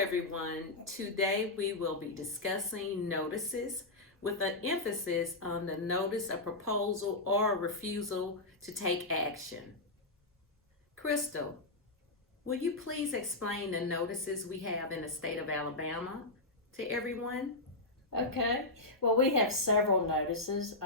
everyone. Today we will be discussing notices with an emphasis on the notice of proposal or refusal to take action. Crystal, will you please explain the notices we have in the state of Alabama to everyone? Okay. Well, we have several notices.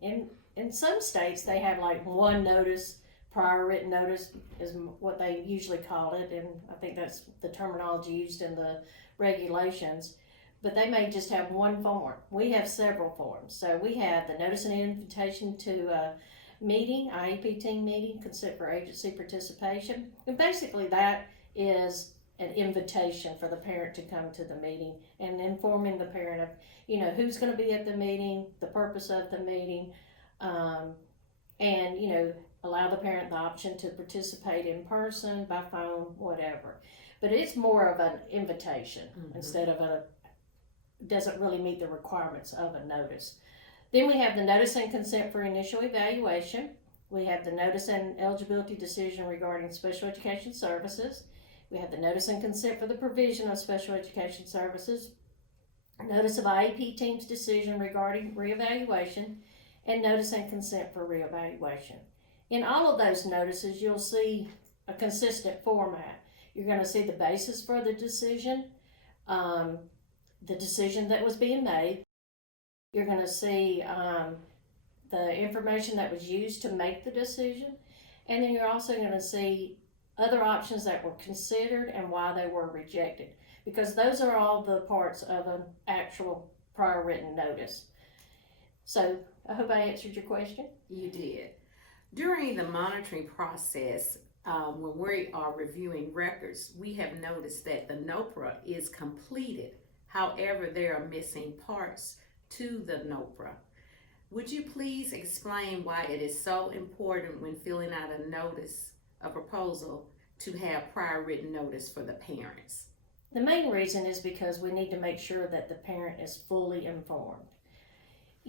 In some states, they have like one notice. Prior written notice is what they usually call it, and I think that's the terminology used in the regulations. But they may just have one form. We have several forms. So we have the notice and invitation to a meeting, IEP team meeting, consent for agency participation. And basically that is an invitation for the parent to come to the meeting and informing the parent of, who's going to be at the meeting, the purpose of the meeting, and, allow the parent the option to participate in person, by phone, whatever. But it's more of an invitation instead of doesn't really meet the requirements of a notice. Then we have the notice and consent for initial evaluation. We have the notice and eligibility decision regarding special education services. We have the notice and consent for the provision of special education services, notice of IEP team's decision regarding reevaluation, and notice and consent for reevaluation. In all of those notices, you'll see a consistent format. You're going to see the basis for the decision that was being made. You're going to see the information that was used to make the decision, and then you're also going to see other options that were considered and why they were rejected, because those are all the parts of an actual prior written notice. So I hope I answered your question. You did. During the monitoring process, when we are reviewing records, we have noticed that the NOPRA is completed. However, there are missing parts to the NOPRA. Would you please explain why it is so important when filling out a notice, a proposal, to have prior written notice for the parents? The main reason is because we need to make sure that the parent is fully informed.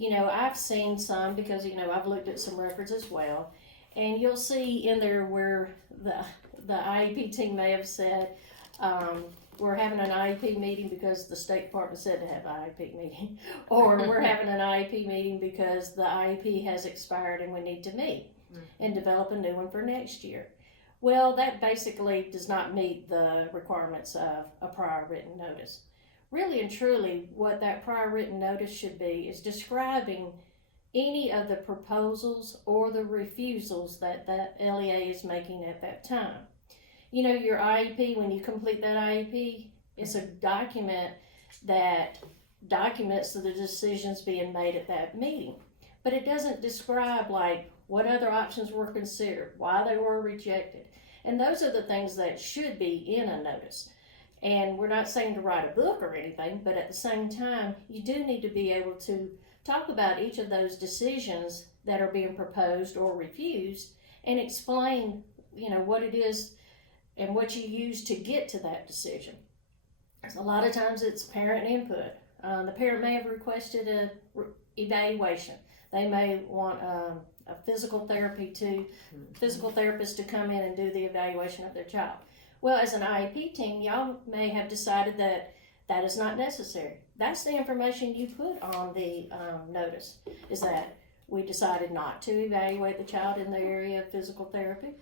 I've seen some, because, I've looked at some records as well, and you'll see in there where the IEP team may have said, we're having an IEP meeting because the State Department said to have an IEP meeting, or we're having an IEP meeting because the IEP has expired and we need to meet and develop a new one for next year. Well, that basically does not meet the requirements of a prior written notice. Really and truly, what that prior written notice should be is describing any of the proposals or the refusals that that LEA is making at that time. Your IEP, when you complete that IEP, it's a document that documents the decisions being made at that meeting. But it doesn't describe like what other options were considered, why they were rejected. And those are the things that should be in a notice. And we're not saying to write a book or anything, but at the same time, you do need to be able to talk about each of those decisions that are being proposed or refused and explain, what it is and what you use to get to that decision. A lot of times it's parent input. The parent may have requested an evaluation. They may want a physical therapist to come in and do the evaluation of their child. Well, as an IEP team, y'all may have decided that that is not necessary. That's the information you put on the notice, is that we decided not to evaluate the child in the area of physical therapy.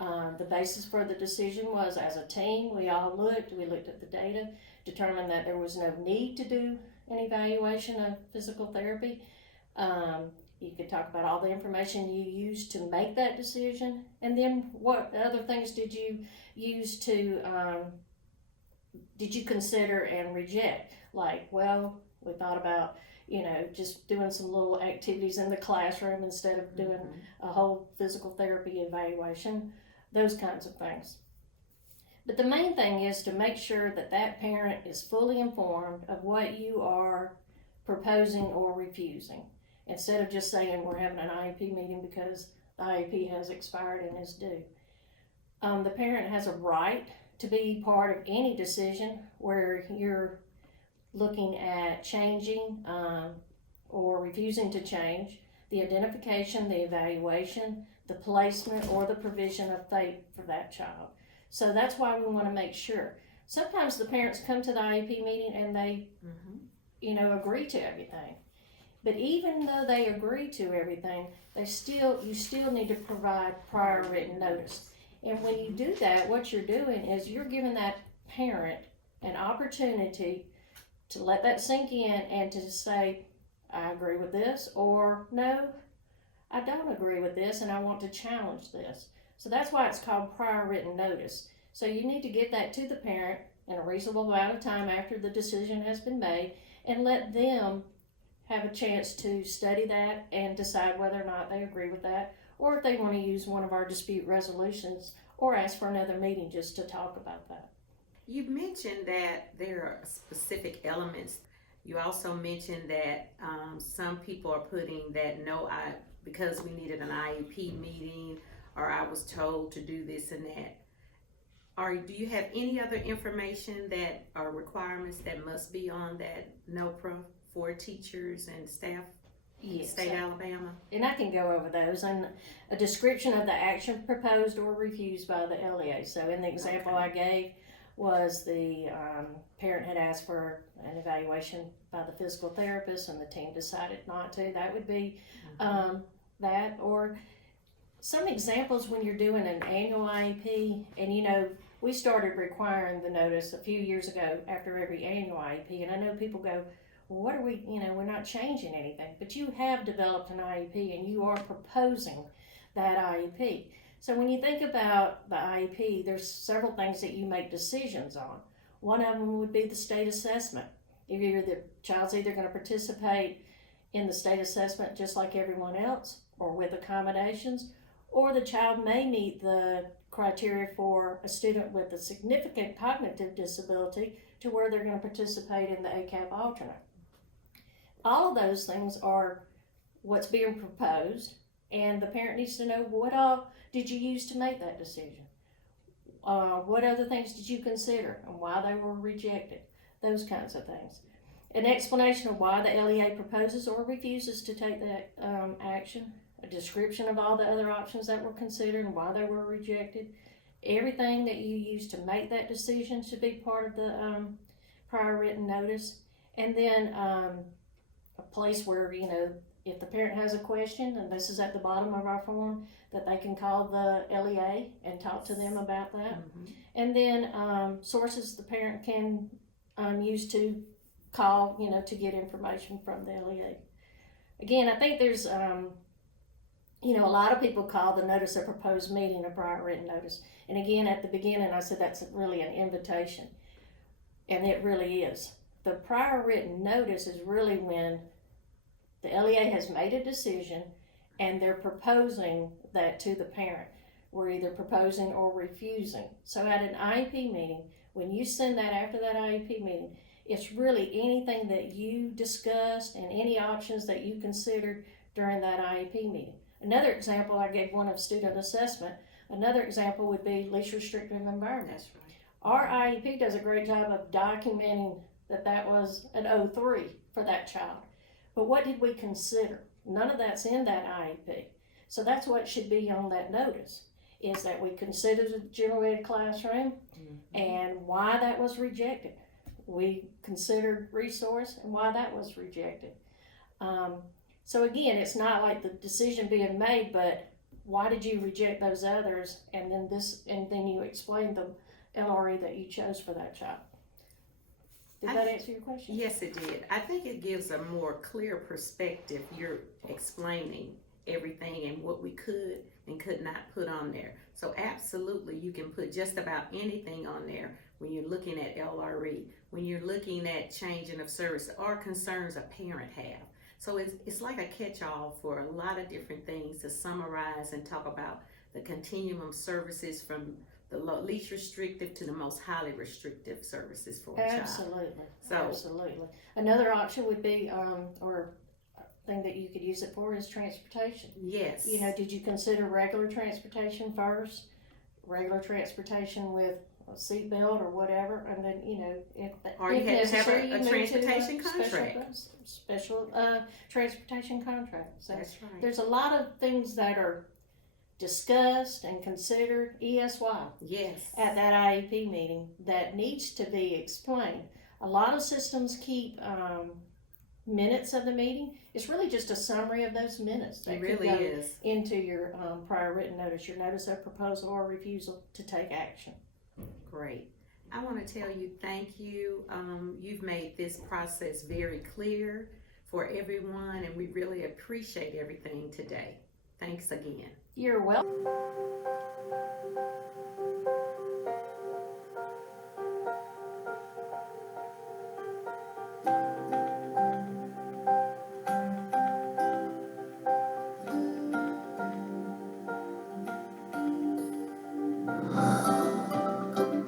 The basis for the decision was, as a team, we looked at the data, determined that there was no need to do an evaluation of physical therapy. You could talk about all the information you used to make that decision, and then what other things did you use to, did you consider and reject? Like, well, we thought about, just doing some little activities in the classroom instead of doing a whole physical therapy evaluation, those kinds of things. But the main thing is to make sure that that parent is fully informed of what you are proposing or refusing, instead of just saying we're having an IEP meeting because the IEP has expired and is due. The parent has a right to be part of any decision where you're looking at changing or refusing to change the identification, the evaluation, the placement, or the provision of FAPE for that child. So that's why we want to make sure Sometimes the parents come to the IEP meeting and they, agree to everything. But even though they agree to everything, you still need to provide prior written notice. And when you do that, what you're doing is you're giving that parent an opportunity to let that sink in and to say, I agree with this, or no, I don't agree with this and I want to challenge this. So that's why it's called prior written notice. So you need to get that to the parent in a reasonable amount of time after the decision has been made and let them have a chance to study that and decide whether or not they agree with that, or if they want to use one of our dispute resolutions or ask for another meeting just to talk about that. You mentioned that there are specific elements. You also mentioned that some people are putting that because we needed an IEP meeting, or I was told to do this and that. Do you have any other information that are requirements that must be on that NOPRA for teachers and staff in state Alabama? And I can go over those. And a description of the action proposed or refused by the LEA. So in the example I gave was the parent had asked for an evaluation by the physical therapist and the team decided not to. That would be that. Or some examples when you're doing an annual IEP, and we started requiring the notice a few years ago after every annual IEP, and I know people go, well, what are we, we're not changing anything, but you have developed an IEP and you are proposing that IEP. So when you think about the IEP, there's several things that you make decisions on. One of them would be the state assessment. The child's either going to participate in the state assessment just like everyone else, or with accommodations, or the child may meet the criteria for a student with a significant cognitive disability to where they're going to participate in the ACAP alternate. All of those things are what's being proposed, and the parent needs to know what all did you use to make that decision? What other things did you consider and why they were rejected? Those kinds of things. An explanation of why the LEA proposes or refuses to take that action. A description of all the other options that were considered and why they were rejected. Everything that you use to make that decision should be part of the prior written notice. And then a place where, if the parent has a question, and this is at the bottom of our form, that they can call the LEA and talk to them about that. And then sources the parent can use to call, to get information from the LEA. Again, I think there's a lot of people call the notice of proposed meeting a prior written notice. And again, at the beginning, I said that's really an invitation. And it really is. The prior written notice is really when the LEA has made a decision and they're proposing that to the parent. We're either proposing or refusing. So at an IEP meeting, when you send that after that IEP meeting, it's really anything that you discussed and any options that you considered during that IEP meeting. Another example, I gave one of student assessment. Another example would be least restrictive environment. That's right. Our IEP does a great job of documenting that was an 03 for that child. But what did we consider? None of that's in that IEP. So that's what should be on that notice, is that we considered the general ed classroom and why that was rejected. We considered resource and why that was rejected. So again, it's not like the decision being made, but why did you reject those others? And then you explain the LRE that you chose for that child. Did that answer your question? Yes, it did. I think it gives a more clear perspective. You're explaining everything and what we could and could not put on there. So absolutely, you can put just about anything on there when you're looking at LRE, when you're looking at changing of service or concerns a parent have. So it's like a catch-all for a lot of different things to summarize and talk about the continuum of services from the least restrictive to the most highly restrictive services for a child. Absolutely. Another option would be, or thing that you could use it for, is transportation. Yes. Did you consider regular transportation first? Regular transportation with a seatbelt or whatever, and then if you had to have a transportation contract. Special transportation contract. So that's right. There's a lot of things that are discussed and considered ESY Yes. at that IEP meeting that needs to be explained. A lot of systems keep minutes of the meeting. It's really just a summary of those minutes that It really could go is. into your prior written notice, your notice of proposal or refusal to take action. Great. I want to tell you thank you. You've made this process very clear for everyone, and we really appreciate everything today. Thanks again. You're welcome.